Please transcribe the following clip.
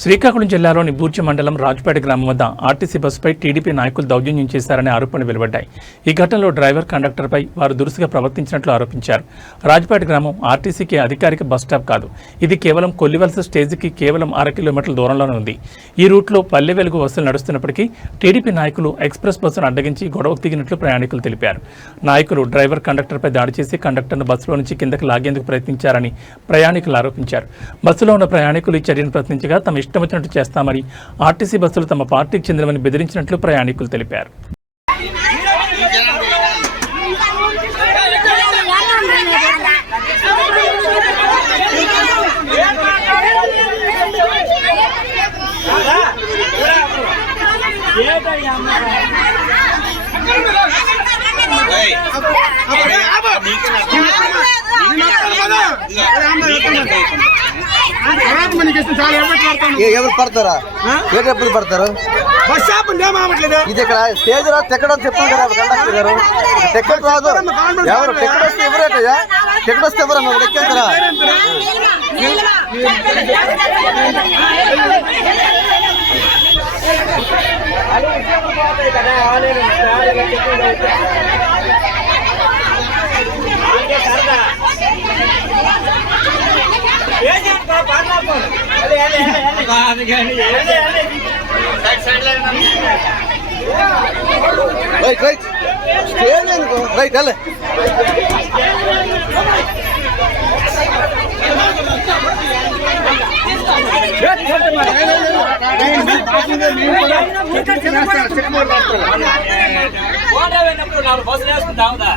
శ్రీకాకుళం జిల్లాలోని బూర్చి మండలం రాజపేట గ్రామం వద్ద ఆర్టీసీ బస్సుపై టీడీపీ నాయకులు దౌర్జన్యం చేశారనే ఆరోపణలు వెలువడ్డాయి. ఈ ఘటనలో డ్రైవర్ కండక్టర్పై వారు దురుసుగా ప్రవర్తించినట్లు ఆరోపించారు. రాజపేట గ్రామం ఆర్టీసీకి అధికారిక బస్ స్టాప్ కాదు. ఇది కేవలం కొల్లివలస స్టేజికి కేవలం 6 కిలోమీటర్ల దూరంలోనే ఉంది. ఈ రూట్లో పల్లె వెలుగు బస్సులు నడుస్తున్నప్పటికీ టీడీపీ నాయకులు ఎక్స్ప్రెస్ బస్సును అడ్డగించి గొడవకు దిగినట్లు ప్రయాణికులు తెలిపారు. నాయకులు డ్రైవర్ కండక్టర్పై దాడి చేసి కండక్టర్ను బస్సులో నుంచి కిందకి లాగేందుకు ప్రయత్నించారని ప్రయాణికులు ఆరోపించారు. బస్సులో ఉన్న ప్రయాణికులు ఈ చర్యను ప్రశ్నించగా తమ ఇష్టం వచ్చినట్టు చేస్తామని, ఆర్టీసీ బస్సులు తమ పార్టీకి చెందినవని బెదిరించినట్లు ప్రయాణికులు తెలిపారు. ఎవరు పడతారా? ఎప్పుడు పడతారు? ఇది ఇక్కడ స్టేజ్ రాదు, ఎక్కడో చెప్పాను కదా కండక్టర్ గారు. టికెట్ రాదు, ఎవరు టికెట్ వస్తే ఎవరేటయ్యా? టికెట్ వస్తే ఎవరన్నా ఎక్కేస్తారా? రైట్ రైట్ స్టేజ్ ఎందుకు? రైట్ వెళ్ళే బస్సు వేసుకుంటావుదా?